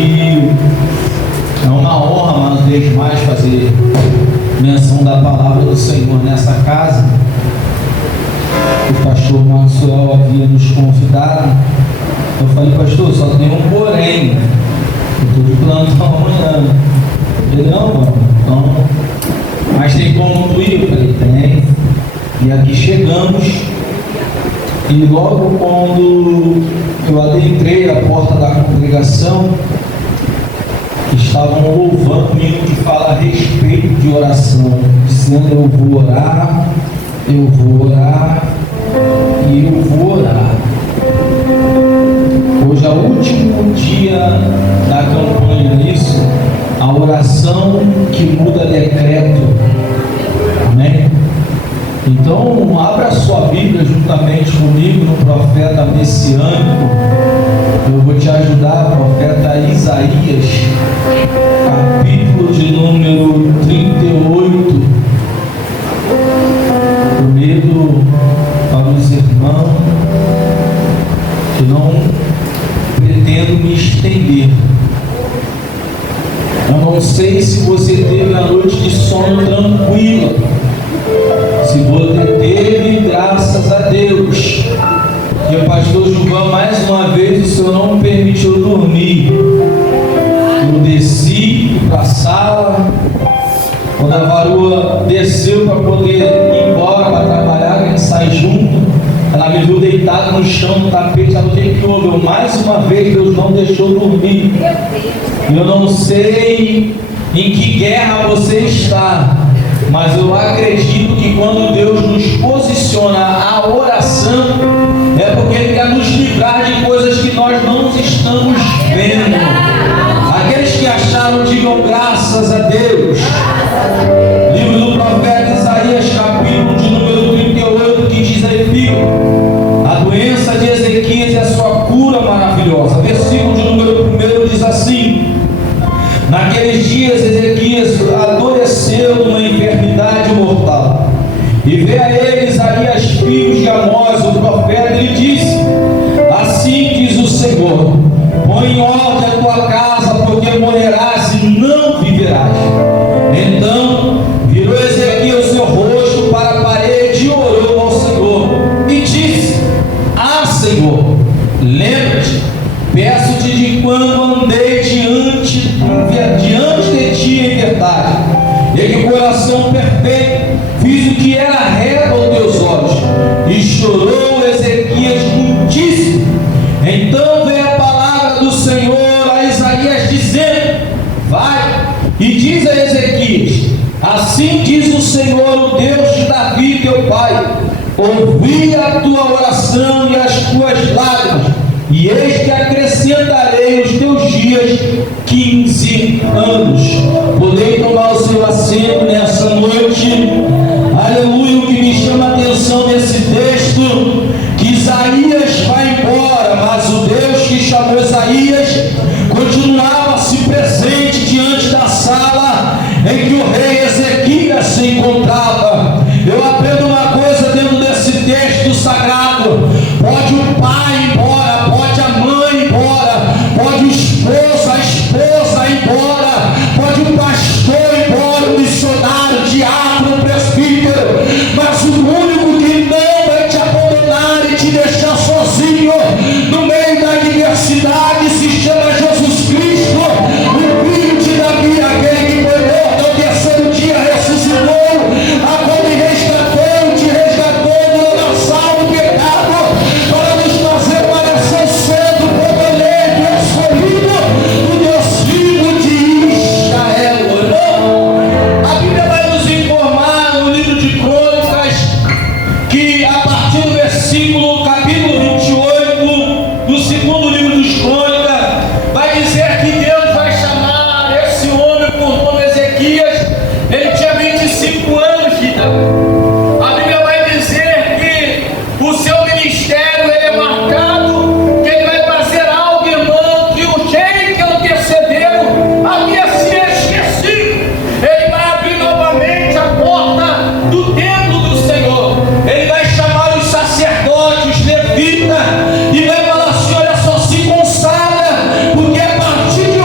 É uma honra, uma vez mais, fazer menção da palavra do Senhor nessa casa. O pastor Maxwell havia nos convidado. Eu falei, pastor, só tem um porém. Eu estou de plantão amanhã. Ele, não, mano, então, mas tem como tu ir? Eu falei, tem. E aqui chegamos. E logo quando eu adentrei a porta da congregação, estavam louvando um hino que fala a respeito de oração, dizendo: eu vou orar e eu vou orar. Hoje é o último dia da campanha, isso, a oração que muda decreto. Amém? Então, abra sua Bíblia juntamente comigo no profeta messiânico. Eu vou te ajudar, profeta Isaías, capítulo de número 38. Prometo para os irmãos que não pretendo me estender. Eu não sei se você teve a noite de sono tranquila. Se você teve, graças a Deus. E o pastor Gilvan, mais uma vez, o Senhor não me permitiu dormir. Eu desci para a sala. Quando a varoa desceu para poder ir embora para trabalhar, a gente sai junto. Ela me viu deitado no chão, no tapete. Ela disse: que houve? Mais uma vez, Deus não deixou dormir. Eu não sei em que guerra você está, mas eu acredito que quando Deus nos posiciona a oração, é porque Ele quer nos livrar de coisas que nós não estamos vendo. Aqueles que acharam, digam graças a Deus. Livro do profeta Isaías, capítulo de número 38, que diz aí: filho, a doença de Ezequias e a sua cura maravilhosa. Versículo de número 1 diz assim: naqueles dias Ezequias adoeceu numa enfermidade mortal, e veio a ele Isaías, filho de Amós, o profeta, e lhe disse: assim diz o Senhor, põe em ordem a tua casa, porque morrerás e não viverás. Então virou Ezequias o seu rosto para a parede e orou ao Senhor, e disse: ah, Senhor, lembra-te, peço-te de quando andei diante de ti em verdade, e que coração perfeito fiz o que era reto aos teus olhos. E chorou Ezequias muitíssimo. Então veio a palavra do Senhor a Isaías, dizendo: vai e diz a Ezequias: assim diz o Senhor, o Deus de Davi teu pai, ouvi a tua oração e as tuas lágrimas, e eis que acrescentarei os teus dias 15 anos. Podem tomar o seu assento nessa noite. Aleluia. O que me chama a atenção nesse texto, que Isaías vai embora, mas o Deus que chamou Isaías continuava-se presente diante da sala em que o rei Ezequias se encontrava. Eu aprendo uma coisa dentro desse texto sagrado: pode o pai ir embora, pode a mãe ir embora, pode o esposo, a esposa ir embora, pode o pastor ir embora, o missionário, o diácono, o presbítero, mas o único que não vai te abandonar e te deixar sozinho no meio da adversidade se chama Jesus Cristo, o filho de Davi, aquele que foi morto ao terceiro dia ressuscitou, agora te resgatou do lamaçal do pecado, para nos fazer parecer cedo, poderoso e escolhido do Deus vivo de Israel. Não? A Bíblia vai nos informar no livro de Crônicas que, a partir do capítulo 28 do segundo livro dos Crônicas, vai dizer que Deus vai chamar esse homem por nome Ezequias. Ele tinha 25 anos de idade. A Bíblia vai dizer que o seu ministério é marcado, que ele vai trazer algo, irmão, que o rei que antecedeu havia se esquecido. Ele vai abrir novamente a porta do templo do Senhor. Ele vai chamar os sacerdotes, os levitas, e vai falar assim: olha só, se consagra, porque a partir de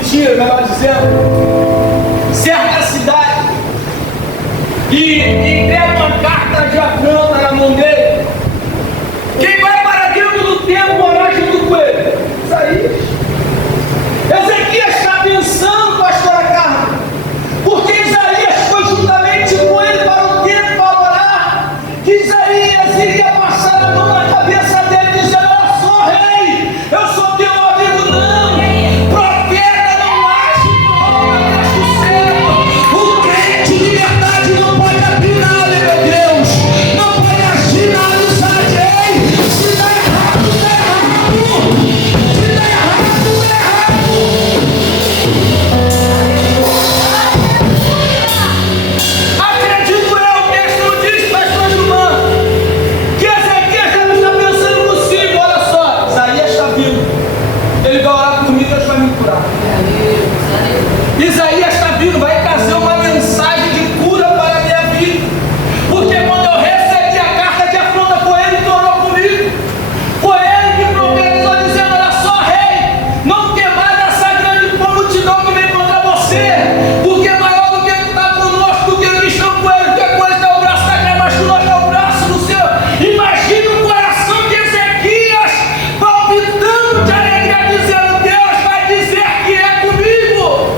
Síria, melhor dizendo, certa cidade, e entrega uma carta de afronta na mão dele. Quem vai para dentro do templo orar junto com ele? Isaías. Ezequias está pensando, pastor Carmen, porque Isaías foi juntamente com ele para o templo para orar, que Isaías iria passar a mão na cabeça dele, dizendo: olha só, rei, eu sou teu amigo. Não, profeta não age por atrás do céu. O crente de verdade não pode apinar, meu Deus, não pode agir na amizade. Ei, se dá errado, dá errado. Se dá errado, dá errado. Acredito eu, o texto diz, pastor Gilmar, que Ezequias deve estar pensando consigo: olha só, Isaías está vindo, ele vai orar comigo, Deus vai me curar. Isaías está vindo, vai trazer uma mensagem de cura para a minha vida, porque quando eu recebi a carta de afronta, foi ele que orou comigo, foi ele que profetizou, dizendo: olha só, rei, não temais essa grande multidão que vem contra você, porque é maior do que está conosco, do que eles estão com ele, porque com ele está o braço da guerra, mas nós está o braço do Senhor. Imagine o coração de Ezequias palpitando de alegria, dizendo: Deus vai dizer que é comigo.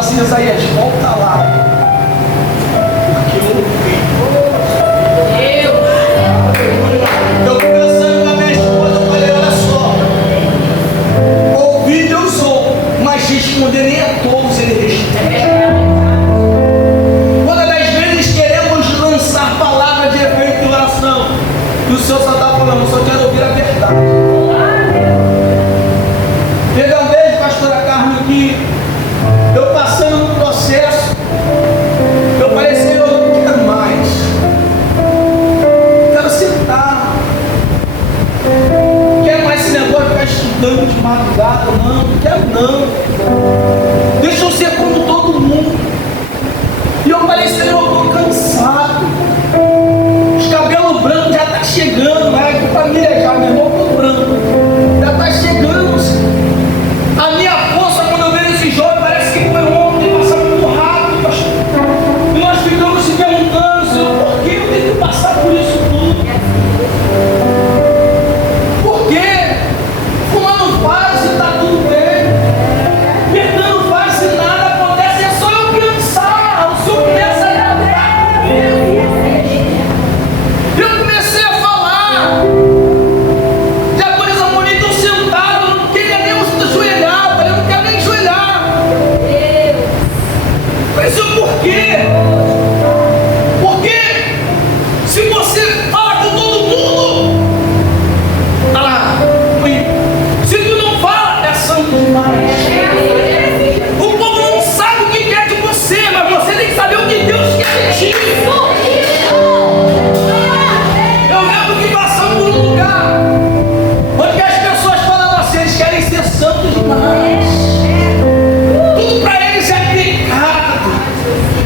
assim: Isaías, volta lá, porque eu ouvi. Eu conversando com a minha esposa, eu falei: olha só, ouvir Deus ouve, mas responder nem a todos ele responde. Quando das vezes queremos lançar palavras de efeito em oração, e o Senhor só está falando: eu só quero ouvir a verdade. Teve uma vez, pastora Carmen, que eu passando no processo, eu falei: Senhor, eu não quero mais, quero sentar, não quero mais esse negócio de ficar estudando de madrugada, não quero não, deixa eu ser como todo mundo. E eu falei: Senhor, eu estou cansado, os cabelos brancos já estão chegando, né? Que família já, meu irmão, todo branco, já está chegando. A minha força, quando eu vejo esse jovem, parece que foi ontem, passa muito rápido, pastor. E nós ficamos se perguntando: Senhor, por que eu tenho que passar por isso tudo? Por quê? Fulano faz e está tudo bem, Fernando faz e nada acontece, é só eu pensar. O Senhor começa a gravar comigo. Eu comecei a falar. Depois a mulher estão sentada, eu não queria nem ajoelhar, eu não quero nem ajoelhar. Mas o porquê? Porque se você fala com todo mundo, olha lá, se tu não fala, é santo demais. O povo não sabe o que quer de você, mas você tem que saber o que Deus quer de ti. Eu lembro que passamos por um lugar onde as pessoas falavam assim: eles querem ser santos demais, tudo para eles é pecado.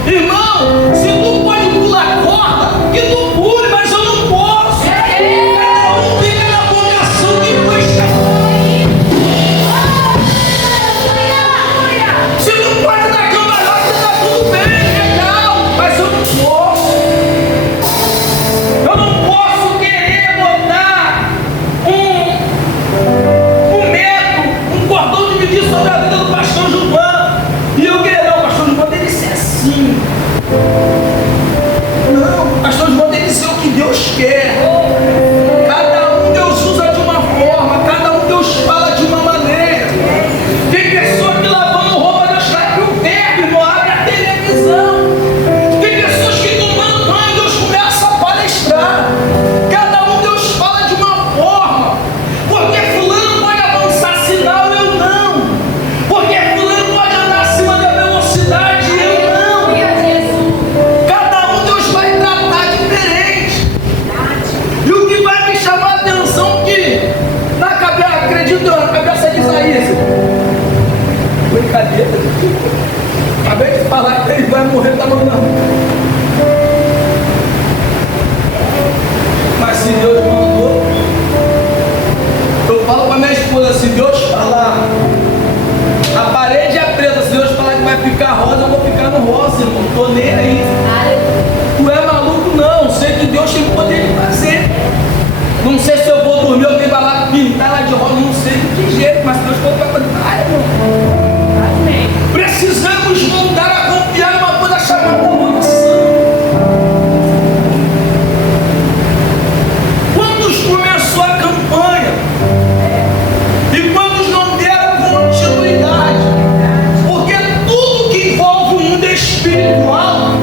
Irmão, se tu pode pular corda, que tu pule, mas eu não posso. Cada um fica na vocação que Deus chamou. Se tu pode dar cambalhota, tá tudo bem, legal, mas eu não posso. Eu não posso querer botar um metro, um cordão de medir sobre a vida do pastor Gilvan. E eu querer: não, o pastor Gilvan tem que ser assim. Não, o pastor Gilvan tem que ser o que Deus quer. Cada um Deus usa de uma forma, cada um Deus fala de uma maneira. Tem pessoa que lavando roupa, Deus traz para o verbo, não abre a televisão. Tem pessoas que tomando banho, Deus começa a palestrar. Cada um Deus fala de uma forma. Porque fulano pode avançar sinal, eu não. Porque fulano pode andar acima da velocidade, eu não. Cada um Deus vai tratar diferente. E o que vai me chamar a atenção é que na cabeça, acredito eu, na cabeça de Isaías, brincadeira, acabei de falar que ele vai morrer, tá mandando. Mas se Deus mandou, eu falo para minha esposa: se Deus falar, a parede é preta, se Deus falar que vai ficar rosa, eu vou ficar no rosa, irmão, não tô nem aí. Tu é maluco? Não, sei que Deus tem poder de fazer. Não sei se eu vou dormir, eu tenho que lá pintar lá de rosa, não sei de que jeito, mas Deus pode fazer. Amém. Precisamos voltar a confiar numa coisa chamada oração. Quantos começou a campanha e quantos não deram continuidade? Porque tudo que envolve o mundo espiritual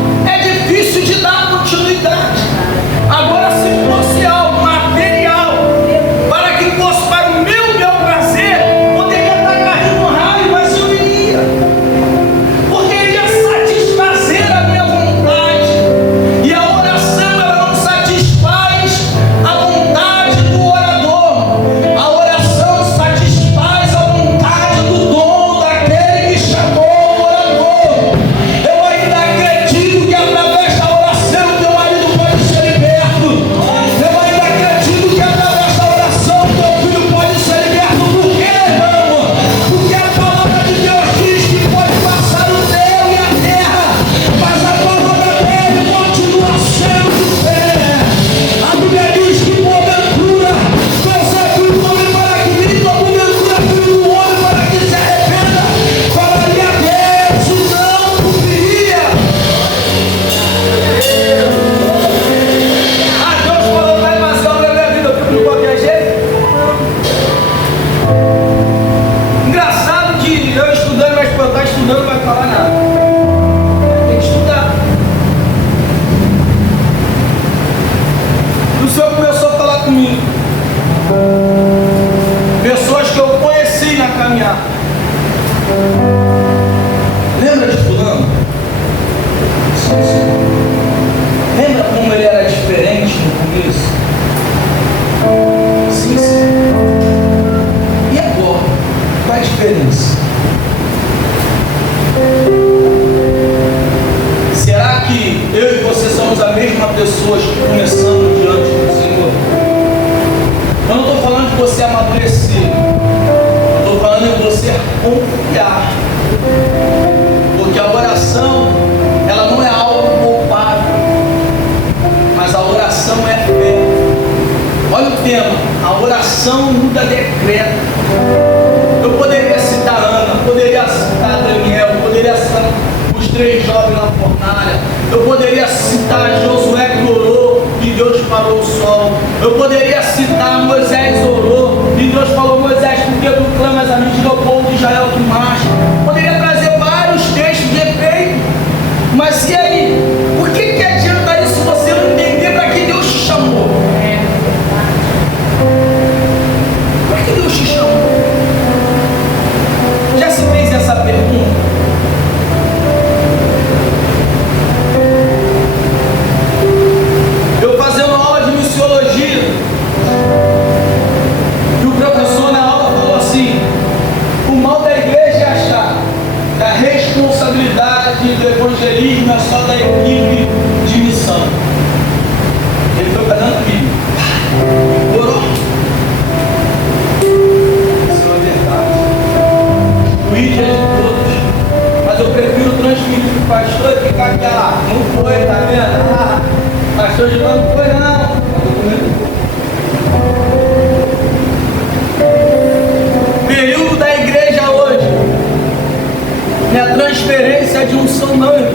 pessoas começando diante do Senhor. Eu não estou falando de você amadurecer, eu estou falando de você confiar, porque a oração, ela não é algo poupável, mas a oração é fé. Olha o tema: a oração muda decreto. Eu poderia citar Ana, poderia citar Daniel, poderia citar os 3 jovens na fornalha, eu poderia citar Josué que orou e Deus parou o sol, eu poderia citar Moisés orou e Deus falou: Moisés, por que tu clamas a mim, diga ao povo de Israel que marcha. Poderia trazer vários textos de efeito, mas e aí? Por que adianta isso se você não entender para que Deus te chamou? Para que Deus te chamou? Já se fez essa pergunta? Eu fazendo aula de missiologia, e o professor na aula falou assim: o mal da igreja é achar que a responsabilidade do evangelismo é só da equipe de missão. Ele foi dando filho. Orou. Isso não é verdade. O ídolo é de todos. Mas eu prefiro transmitir para o pastor e ficar aquela: não foi, tá vendo? Pastor de não foi, não. Período da igreja hoje não é transferência de unção, não, irmão.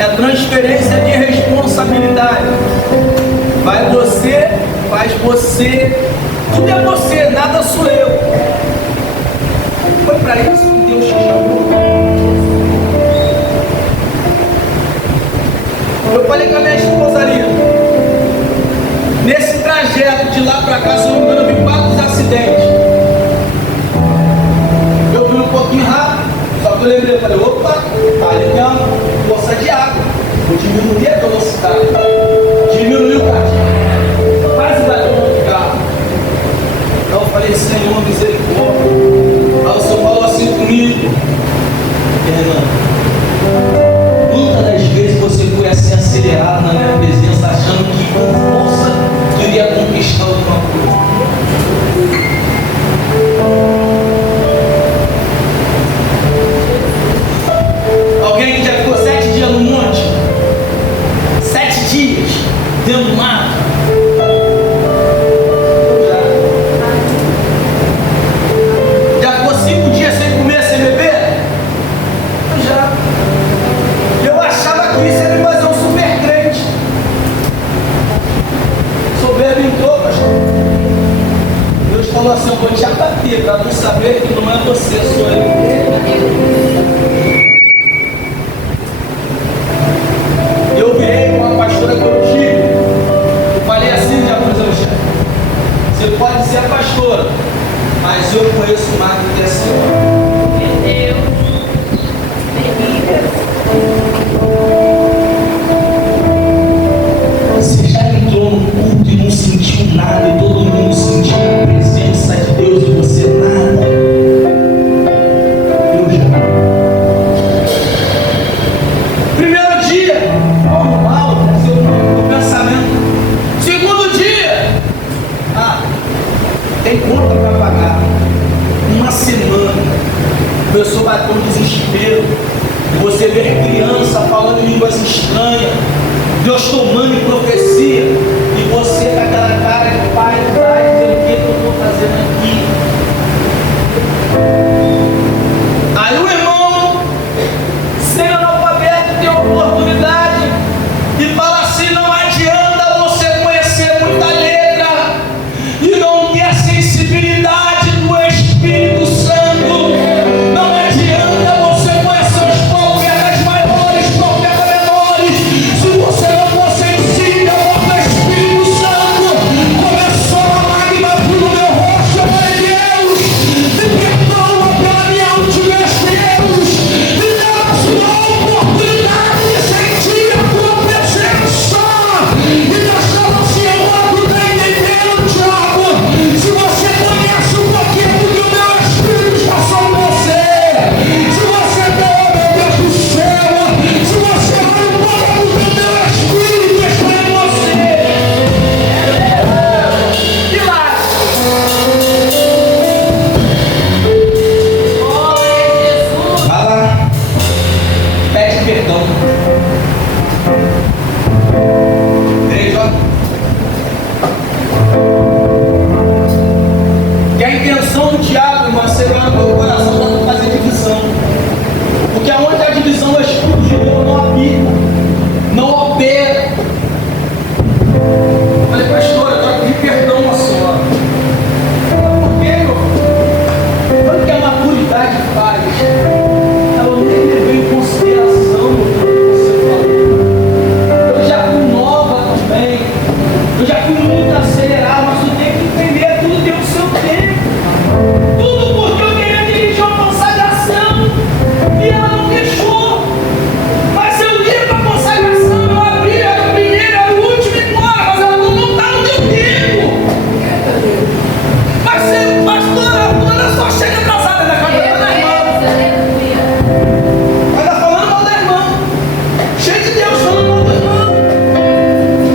É transferência de responsabilidade. Vai você, faz você, tudo é você, nada sou eu. Foi para isso que Deus te chamou. Eu falei com a minha esposa ali, nesse trajeto de lá para cá, se não me engano, eu vi 4 acidentes. Eu fui um pouquinho rápido, só que eu lembrei, eu falei: opa, ali tem uma poça de água, vou diminuir a velocidade. Diminuiu o carro, quase bateu no carro. Então eu falei: Senhor, misericórdia. Aí o Senhor falou assim comigo: Renan, muitas das vezes você foi assim acelerado na minha presença, achando que com força tu iria conquistar alguma coisa. Alguém que já ficou 7 dias no monte? 7 dias dentro do mato? Já ficou 5 dias sem comer, sem beber? Já. Eu achava que isso era me fazer um super crente. Soberbo entrou, pastor. Deus falou assim: eu vou te abater para tu saber que não é você, sou eu. Eu virei com a pastora que eu tive. Eu falei assim: já para o chefe, você pode ser a pastora, mas eu conheço mais do que a senhora. Meu Deus. Você já entrou no culto e não sentiu nada, e todo mundo sentiu a presença de Deus e você nada? Eu já. Primeiro dia, normal, o pensamento. Segundo dia, tem conta para pagar. Uma semana, começou a bater um desespero. Você vê criança falando em línguas estranhas, Deus tomando profecia, e você com aquela cara de pai, dizendo: o que eu estou fazendo aqui? Aí o irmão, sem analfabeto, tem a oportunidade e fala assim: não adianta você conhecer muita letra e não ter a sensibilidade do Espírito Santo. Não adianta você conhecer os profetas maiores, profetas menores, se você não for sensível ao Espírito Santo. Começou onde a divisão é escudo de Deus não habita, não opera. Eu falei, pastor, eu estou aqui de perdão uma senhora. Por quê, meu filho? Olha o que a maturidade faz. Ela nem levou em consideração o que você falou. Eu já fui nova também. Eu já fui muito acelerado, mas tu tem que entender, tudo tem o seu tempo. Tudo porque eu queria dirigir uma consagração e ela não deixou. Mas eu ia para a consagração, eu abri, era o primeiro, era o último e embora, mas ela não está no meu tempo. Mas você, pastora, a fulana só chega atrasada da casa da irmã. Vai estar falando mal da irmã. Cheio de Deus falando mal da irmã.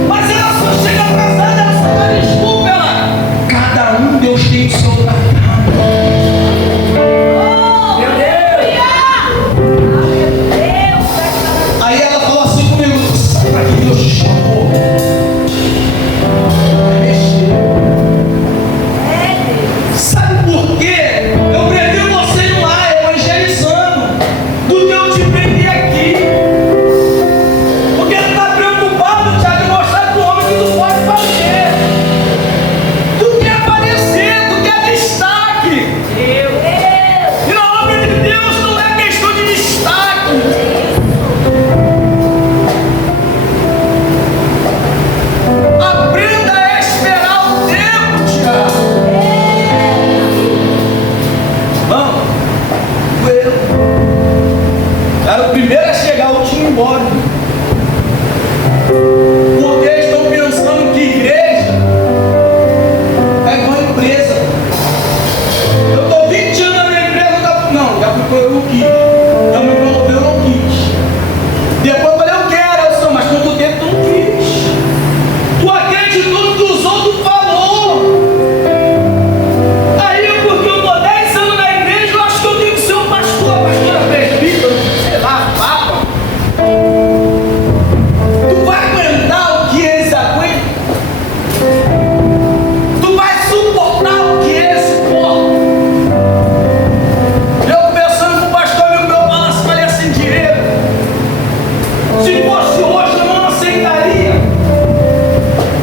Mas ela só chega atrasada, ela só dá desculpa, ela. Cada um Deus tem o seu lugar. Aí ela falou assim comigo, sabe para que Deus te chamou? Sabe por quê? Eu prefiro você ir lá evangelizando do que eu te prender aqui. Porque tu está preocupado, Tiago, em mostrar para o homem que tu pode fazer. Tu quer aparecer, tu quer destaque. E na obra de Deus não é questão de destaque. Aprenda a esperar o tempo, Tiago. Vamos, eu era o primeiro a chegar, o último embora. Porque estão pensando que igreja é igual empresa. Eu estou 20 anos na minha empresa, não, já fui para eu não quis. Já me promoveu, eu não quis. Depois eu falei, eu quero, eu sou, mas quanto tempo tu não quis? Tu acreditou no que os outros falou. Aí, porque eu estou 10 anos na igreja, eu acho que eu tenho que ser um pastor, pastora, presbítero, sei lá, papa. Tu vai aguentar o que eles aguentam? Tu vai suportar o que eles suportam? Eu conversando com o pastor amigo meu, falei assim, direito. Se fosse hoje, eu não aceitaria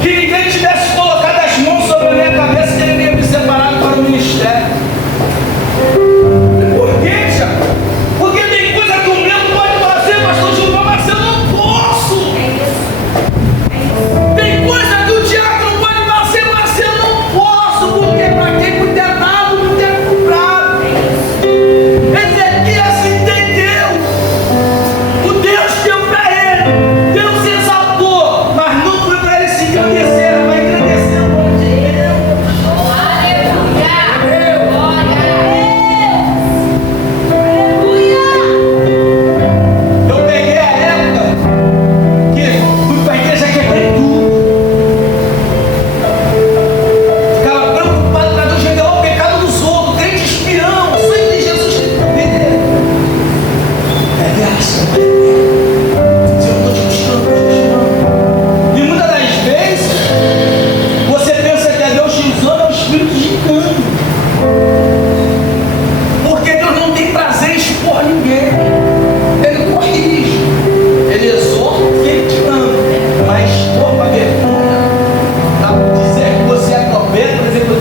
que ninguém tivesse colocado as mãos sobre a minha cabeça, que ele ia me separar para o ministério. Por quê, Tiago? Porque tem coisa que o meu pode fazer, pastor Gilmar, mas eu não posso. Tem coisa que o Tiago não pode fazer, mas eu não posso. Porque para quem não der dado, não der comprado. Ezequias entendeu. O Deus deu para ele. Deus exaltou, mas não foi para ele se engrandecer, vai engrandecer o nome de Deus. Eu peguei a época que fui para a igreja, quebrei tudo. Ficava preocupado para Deus revelar o pecado dos outros, crente espião, o sangue de Jesus tem que comer. É graça, mas se eu estou te buscando, estou te chamando. E muitas das vezes você pensa que é Deus te usando, é o espírito de engano. Porque Deus não tem prazer em expor ninguém. Ele corrige, ele exorta e ele te ama. Mas expor para vergonha, para dizer que você é profeta, por exemplo,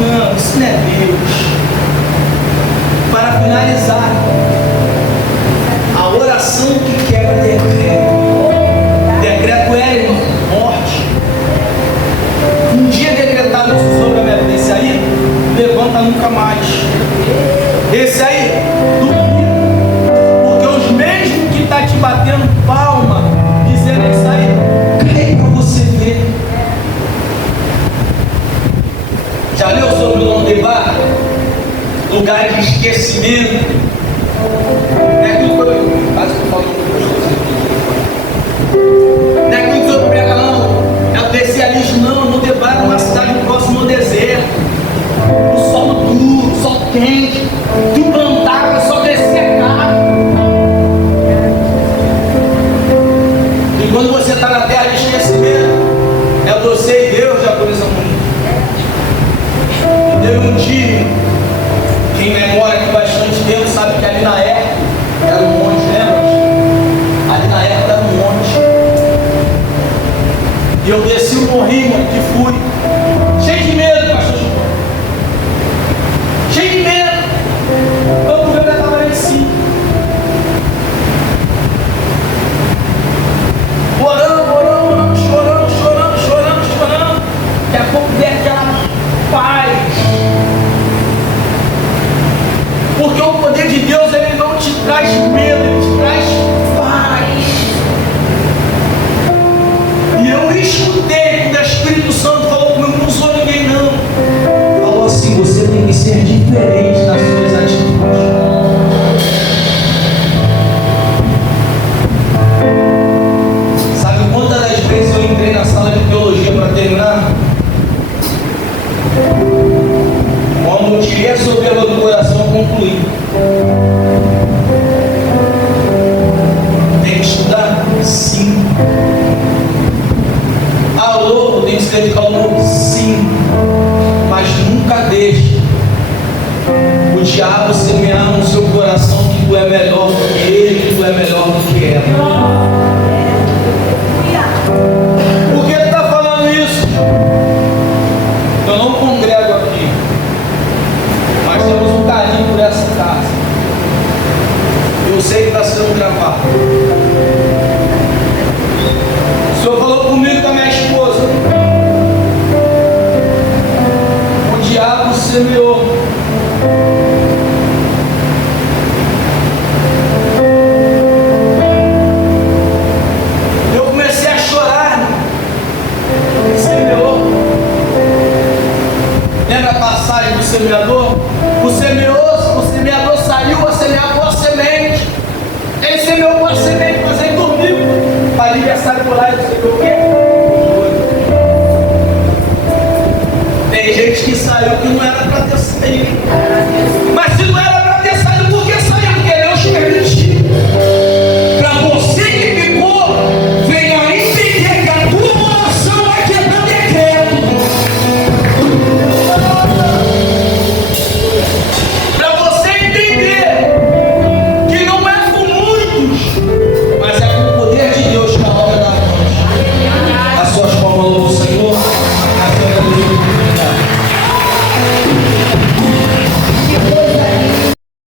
não, isso não é Deus. Para finalizar, a oração que quebra decreto. Decreto é, irmão, morte. Um dia decretado isso sobre a minha vida, esse aí, levanta nunca mais. Esse aí, duvida. Porque os mesmos que estão te batendo palma, dizendo isso aí, creio para você ver. Já leu sobre o Londebar? Lugar de esquecimento. Não é aquilo que eu quase que eu falo não é aquilo que eu prego, não. É o tercialismo, não. Londebar é uma cidade próxima ao deserto. O solo duro, o sol quente. Tu plantar, é só descer carro. E quando você está na terra de esquecimento, é você e Deus, já por isso muito. Teve um dia, quem memória aqui bastante tempo, sabe ele que tu é melhor do que ela. Por que tu está falando isso? Eu não congrego aqui, mas temos um carinho por essa casa. Eu sei que está sendo gravado. O Senhor falou comigo com a minha esposa. O diabo semeou. Eu comecei a chorar. Ele semeou. Lembra a passagem do semeador? O semeador saiu a semear boa semente. Ele semeou boa semente, mas ele dormiu. Para aniversário por lá, ele semeou o quê? Tem gente que saiu que não era para